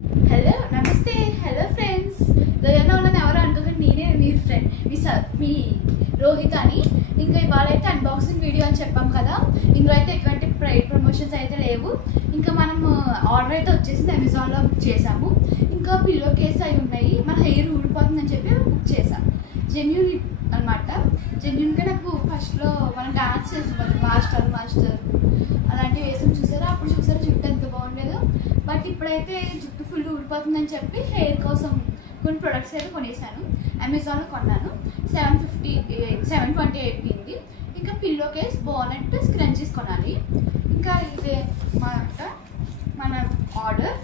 Hello నమస్తే hello friends దయనా వాళ్ళని ఎవరు అనుకోకండి నేనే మీరు ఫ్రెండ్ మీ రోహిత్ అని ఇంకా ఇవాళ అయితే అన్బాక్సింగ్ వీడియో అని చెప్పాం కదా ఇందులో అయితే ఎటువంటి ప్రైడ్ ప్రమోషన్స్ అయితే లేవు ఇంకా మనం ఆర్డర్ అయితే వచ్చేసింది అమెజాన్లో బుక్ చేసాము ఇంకా పిల్లో కేస్ అవి ఉన్నాయి మన హెయిర్ ఊడిపోతుందని చెప్పి బుక్ చేసాం జెన్యూన్ అనమాట జెన్యూన్గా నాకు ఫస్ట్లో మనం డాన్స్ చేస్తున్నాం మాస్టర్ అలాంటివి వేసుకుని చూసారా అప్పుడు చూసారా జుట్టు ఎంత బాగుండేదో బట్ ఇప్పుడైతే జుట్టు ఫుల్ ఊడిపోతుందని చెప్పి హెయిర్ కోసం కొన్ని ప్రొడక్ట్స్ అయితే కొనేసాను అమెజాన్లో కొన్నాను 720 అయిపోయింది ఇంకా పిల్లో కేస్ బోనెట్ స్క్రంచీస్ కొనాలి ఇంకా ఇదే మన ఆర్డర్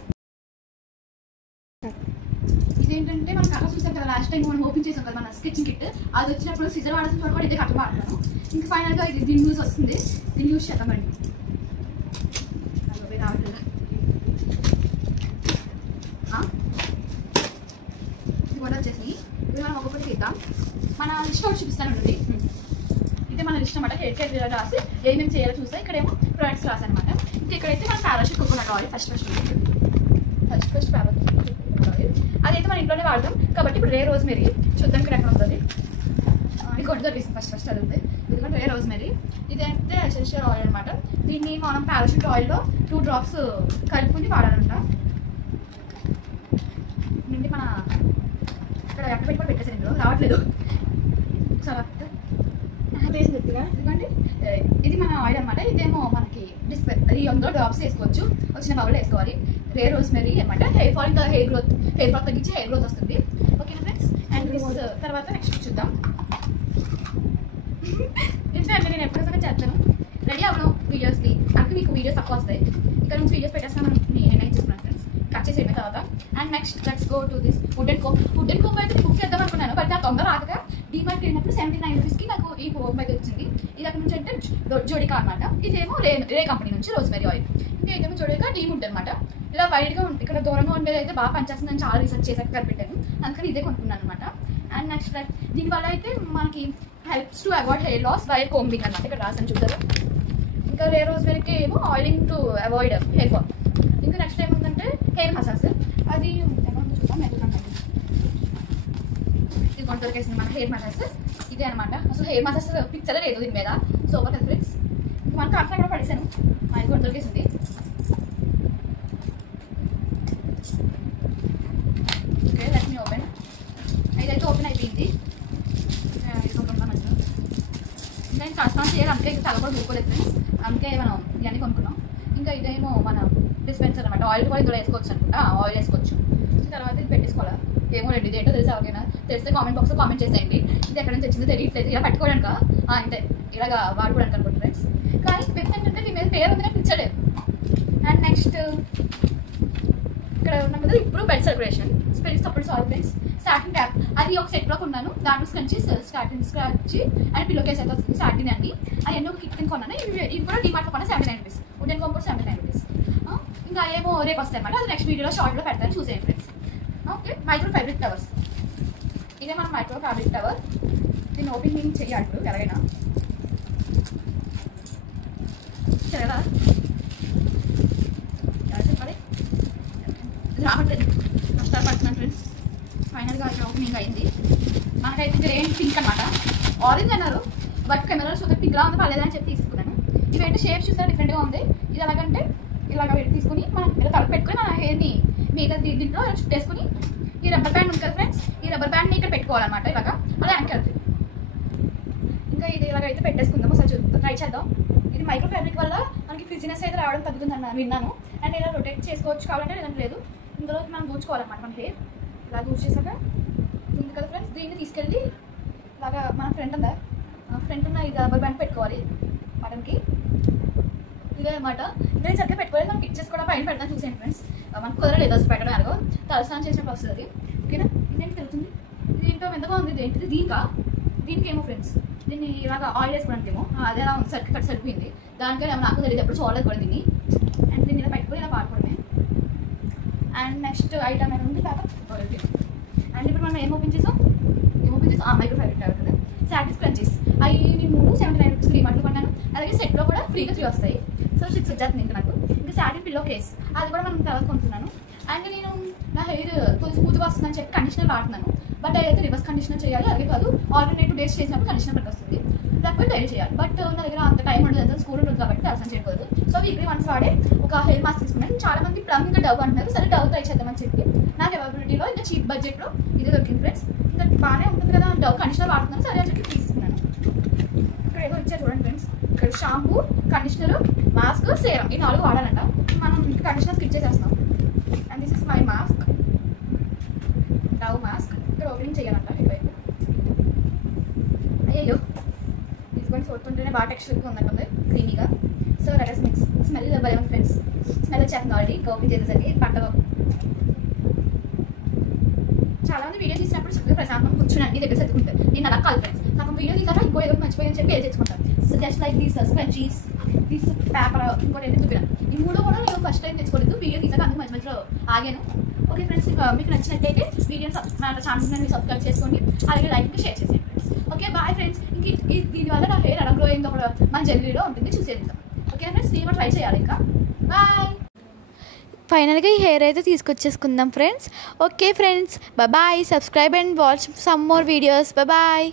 ఇదేంటంటే మనం కట్ట చూసాం కదా లాస్ట్ టైం మనం ఓపెన్ చేసాం కదా మన స్కెచింగ్ కిట్ అది వచ్చినప్పుడు సిజర్ వాడాల్సిన కూడా ఇదే కట్ట వాడతాను ఇంకా ఫైనల్గా ఇది దీని యూజ్ వస్తుంది దీన్ని యూజ్ చేద్దామండి రావట్లేదు ఇది కూడా వచ్చేసి ఇది మనం ఒక్కొక్కటి తీద్దాం మన లిస్ట్ ఒకటి చూపిస్తానండి ఇదే మన లిస్ట్ అనమాట హెయిర్ కేర్ రాసి ఏమేమి చేయాలో చూసా ఇక్కడేమో ప్రొడక్ట్స్ రాసానమాట ఇంకా ఇక్కడైతే మన parachute coconut oil first parachute oil అదైతే మన ఇంట్లోనే వాడతాం కాబట్టి ఇప్పుడు రే రోజ్మెరీ చూద్దాం ఇక్కడ ఎక్కడ ఉంటుంది ఇంకోటి దొరికిస్తుంది ఫస్ట్ అడుగుతుంది ఇది కూడా రే రోజ్మెరీ ఇదైతే ఎసెన్షియల్ ఆయిల్ అనమాట దీన్ని మనం పారాషూట్ ఆయిల్లో 2 drops కలుపుకుని వాడాలంట ఏంటి మన ఇక్కడ ఎక్కడ పెట్టుకొని పెట్టేసాను ఇందులో రావట్లేదు ఒకసారి ఎందుకంటే ఇది మన ఆయిల్ అనమాట ఇదేమో మనకి డిస్ప్లే అది అందులో డ్రాప్స్ వేసుకోవచ్చు వచ్చిన బౌల్లో వేసుకోవాలి రే రోజ్మెరీ అనమాట హెయిర్ ఫాల్ ఇంకా హెయిర్ ఫాల్ తగ్గించి హెయిర్ గ్రోత్ వస్తుంది ఓకేనా ఫ్రెండ్స్ అండ్ తర్వాత నెక్స్ట్ చూద్దాం ఎందుకంటే నేను ఎప్పుడైనా చేస్తాను రెడీ అవ్వను వీడియోస్కి అందుకే మీకు వీడియోస్ తక్కువ వస్తాయి ఇక్కడ నుంచి వీడియోస్ పెట్టేస్తాను నేను చేసుకున్నాను ఫ్రెండ్స్ కట్ చేసి అయిన తర్వాత and next let's go to this wood and come అయితే బుక్ చేద్దాం అనుకున్నాను బట్ నాకు తొందర రాక డీమార్ట్ వెళ్ళినప్పుడు 79 రూపీస్కి నాకు ఈ కోమ్ అయితే వచ్చింది ఇది అక్కడ నుంచి అంటే జోడికా అనమాట ఇదేమో రే కంపెనీ నుంచి రోజ్మెరీ ఆయిల్ ఇంకా ఇదేమో జోడికా డీముడ్ అనమాట ఇలా వైడ్గా ఇక్కడ దూరంగా ఉండేది అయితే బాగా పనిచేస్తుందని చాలా రీసెర్చ్ చేసాక కనిపెట్టాను అందుకని ఇదే కొనుక్కున్నాను అనమాట అండ్ నెక్స్ట్ దీనివల్ల అయితే మనకి helps to avoid hair loss while combing అనమాట ఇక్కడ రాసాను చూద్దారు ఇంకా రే రోజ్మెరీకి ఏమో oiling to avoid hair fall ఇంకా నెక్స్ట్ ఏముందంటే హెయిర్ మసాజ్ అది చూద్దాం ఇది కొంత దొరికేసింది మన హెయిర్ మసాజ్ ఇదే అనమాట అసలు హెయిర్ మసాజ్ పిక్చరే లేదు దీని మీద సూపర్ ఫ్రెండ్స్ మన కాఫీ కూడా పడేసాను అది కొంత దొరికేసింది ఓకే లెట్ మీ ఓపెన్ ఇదైతే ఓపెన్ అయిపోయింది నేను ట్రాన్స్ఫార్మ్ చేయాలి అందుకే తల కూడా దూకోలేదు ఫ్రెండ్స్ అందుకే మనం ఇవన్నీ కొనుక్కున్నాం ఇంకా ఇదేమో మన డిస్పెన్సర్ అనమాట ఆయిల్ కూడా ఇందులో వేసుకోవచ్చు అనుకుంటా ఆయిల్ వేసుకోవచ్చు తర్వాత ఇది పెట్టేసుకోవాలి ఏమో రెండు ఇదేంటో తెలుసా ఓకేనా తెలిస్తే కామెంట్ బాక్స్లో కామెంట్ చేసేయండి ఇది ఎక్కడ నుంచి వచ్చిందో తెలియట్లేదు ఇలా పెట్టుకోవడానికి అంతే ఇలాగా వాడుకోవడానికి అనుకుంటా ఫ్రెండ్స్ కానీ వ్యక్తి ఏంటంటే దీని మీద పేరు ఉంది నాకు పిచ్చలేదు అండ్ నెక్స్ట్ ఇక్కడ ఉన్నాం కదా ఇప్పుడు బెడ్ సర్క్యులేషన్ స్పెల్స్ తప్పుడు సారీ ఫ్రెండ్స్ స్టార్టింగ్ ట్యాప్ అది ఒక సెట్లో కొన్నాను దాంట్లో scrunchies starting scratch and pillow case అయితే వస్తుంది స్టార్టింగ్ అండి అవన్నీ ఒక కిట్ కింద కొన్నాను ఇవి కూడా డిమార్ట్లో కొన్నా 79 రూపీస్ వుడ్ అండ్ కోమ్ కూడా 79 రూపీస్ ఇంకా ఏమో రేపు వస్తాయి అనమాట అది నెక్స్ట్ వీడియోలో షార్ట్లో పెడతాను చూసేయండి friends okay micro fabric towers ఇదే మన మైక్రో ఫ్యాబ్రిక్ టవర్ దీన్ని ఓపెనింగ్ చేయాలి ఇప్పుడు ఎలాగైనా సరేనా చెప్పాలి రావట్లేదు కష్టాలు పడుతున్నాను ఫ్రెండ్స్ ఫైనల్గా అయితే ఓపెనింగ్ అయింది మనకైతే గ్రీన్ పింక్ అనమాట ఆరెంజ్ అన్నారు బట్ కెమెరాలో చూస్తే పింక్లా ఉంది పర్లేదని చెప్పి తీసుకున్నాను ఇవేంటి షేప్ చూస్తే డిఫరెంట్గా ఉంది ఇది ఎలాగంటే ఇలాగ తీసుకుని మనం ఇలా తలకు పెట్టుకుని మన హెయిర్ని మీద దీంట్లో చుట్టేసుకుని ఈ రబ్బర్ బ్యాండ్ ఉంది కదా ఫ్రెండ్స్ ఈ రబ్బర్ బ్యాండ్ని ఇక్కడ పెట్టుకోవాలన్నమాట ఇలాగా అలా వెనక్కి వెళ్తుంది ఇంకా ఇది ఇలాగైతే పెట్టేసుకుందాం ఒకసారి ట్రై చేద్దాం ఇది మైక్రో ఫ్యాబ్రిక్ వల్ల మనకి ఫ్రిజినెస్ అయితే రావడం తగ్గుతుందని విన్నాను అండ్ ఇలా రొటేట్ చేసుకోవచ్చు కావాలంటే లేదంటే లేదు ఇందులో మనం దూచుకోవాలన్నమాట మన హెయిర్ ఇలా దూచేసాక ఉంది కదా ఫ్రెండ్స్ దీన్ని తీసుకెళ్ళి ఇలాగా మన ఫ్రంట్ ఉన్న ఇది రబ్బర్ బ్యాండ్ పెట్టుకోవాలి పడంకి ఇదే అనమాట నేను చక్కగా పెట్టుకోలేదు మనం పిక్చర్స్ కూడా పైన పెడతాను చూసేయండి ఫ్రెండ్స్ మనకు కుదరలేదు అసలు పెట్టడం ఎలాగో తలస్నానం చేసినప్పుడు వస్తుంది ఓకేనా ఇదేంటి తెలుస్తుంది దీంట్లో ఎంతగా ఉంది ఏంటిది దీనికి ఏమో ఫ్రెండ్స్ దీన్ని ఇలాగా ఆయిల్ వేసుకోవడానికి ఏమో అదే అలా ఉంది కట్ సరిపోయింది దానికైనా నాకు తెలియదు ఎప్పుడు చూడలేదు కూడా దీన్ని అండ్ దీన్ని ఇలా పెట్టుకొని ఇలా వాడుకోవడమే అండ్ నెక్స్ట్ ఐటమ్ ఏమైనా ఉంది కాక అండ్ ఇప్పుడు మనం ఏం ఓపెన్ చేసాం మైక్రో ఫ్యాబ్రిక్ టవర్ కదా సాటిస్ క్రంచీస్ అవి నేను 79 రూపీస్ డిమార్ట్లో కొన్నాను అలాగే సెట్లో కూడా ఫ్రీగా 3 వస్తాయి సో 6 వచ్చేస్తుంది ఇంకా నాకు ఇంకా సాటిన్ పిల్లో కేస్ అది కూడా మనం తర్వాత కొనుక్కున్నాను అండ్ నేను నా హెయిర్ కొంచెం స్మూత్గా వస్తుందని చెప్పి కండిషనర్ వాడుతున్నాను. బట్ అయితే రివర్స్ కండిషనర్ చేయాలి, అలాగే కాదు ఆల్టర్నేటివ్ డేస్ చేసినప్పుడు కండిషనర్ పనికి వస్తుంది, లేకపోతే డైలీ చేయాలి. బట్ నా దగ్గర అంత టైం ఉండదు, అంత స్కూల్ ఉంటుంది కాబట్టి అవసరం చేయకూడదు. సో వీక్లీ వన్స్ వాడే ఒక హెయిర్ మాస్క్ తీసుకున్నాను. చాలా మంది ప్లమ్ ఇంకా డవ్ అంటున్నారు, సరే డవ్ ట్రై చేద్దామని చెప్పి నాకు అవైలబిలిటీలో ఇంకా చీప్ బడ్జెట్లో ఇదే దొరికింది ఫ్రెండ్స్. ఇంకా బాగానే ఉంటుంది కదా, డవ్ కండిషనర్ వాడుతున్నాను, సరే అని చెప్పి తీసుకున్నాను. ఇక్కడ ఏదో ఇచ్చారు చూడండి ఫ్రెండ్స్, ఇక్కడ షాంపూ, కండిషనర్, మాస్క్, సేరం ఈ 4 వాడాలంట. మనం కండిషనర్ స్కిప్ చేసేస్తాం. And this is my mask, Dove mask. ఇక్కడ ఓపెనింగ్ చేయాలంట ఇటువైపు. అయ్యో తీసుకొని చూడుతుంటేనే బాగా టెక్స్చర్గా ఉన్నట్టుంది, క్రీమీగా. So let us mix. Smell భలే ఉంది ఫ్రెండ్స్, స్మెల్ వచ్చేస్తుంది ఆల్రెడీ ఓపెన్ చేసేసరికి. పట్టదు. చాలా మంది వీడియో తీసినప్పుడు చక్కగా ప్రశాంతం కూర్చుని అన్ని దగ్గర సర్దుకుంటారు. నేను అలా కాదు ఫ్రెండ్స్, నాకు వీడియో తీసాక ఇంకో ఏదో మర్చిపోయిందని చెప్పి ఏదో తెచ్చుకుంటాను. So just like these scrunchies, these paper, ఇంకోటి అయితే చూపిన. ఈ 3 కూడా నేను ఫస్ట్ టైం తెచ్చుకోలేదు, వీడియో తీసాక అందుకు మధ్య మధ్యలో ఆగాను. ఓకే ఫ్రెండ్స్, మీకు నచ్చినట్టయితే వీడియో మన ఛానల్ని సబ్స్క్రైబ్ చేసుకోండి, అలాగే లైక్ షేర్ చేసేయండి ఫ్రెండ్స్. Okay bye friends. దీనివల్ల నా హెయిర్ ఎలా గ్రో అయిందో కూడా మన జల్లీలో ఉంటుంది, చూసేద్దాం. ఓకే ఫ్రెండ్స్, నేను ట్రై చేయాలి ఇంకా. బాయ్. ఫైనల్గా ఈ హెయిర్ అయితే తీసుకొచ్చేసుకుందాం friends. Okay friends, bye. Subscribe and watch some more videos. Bye.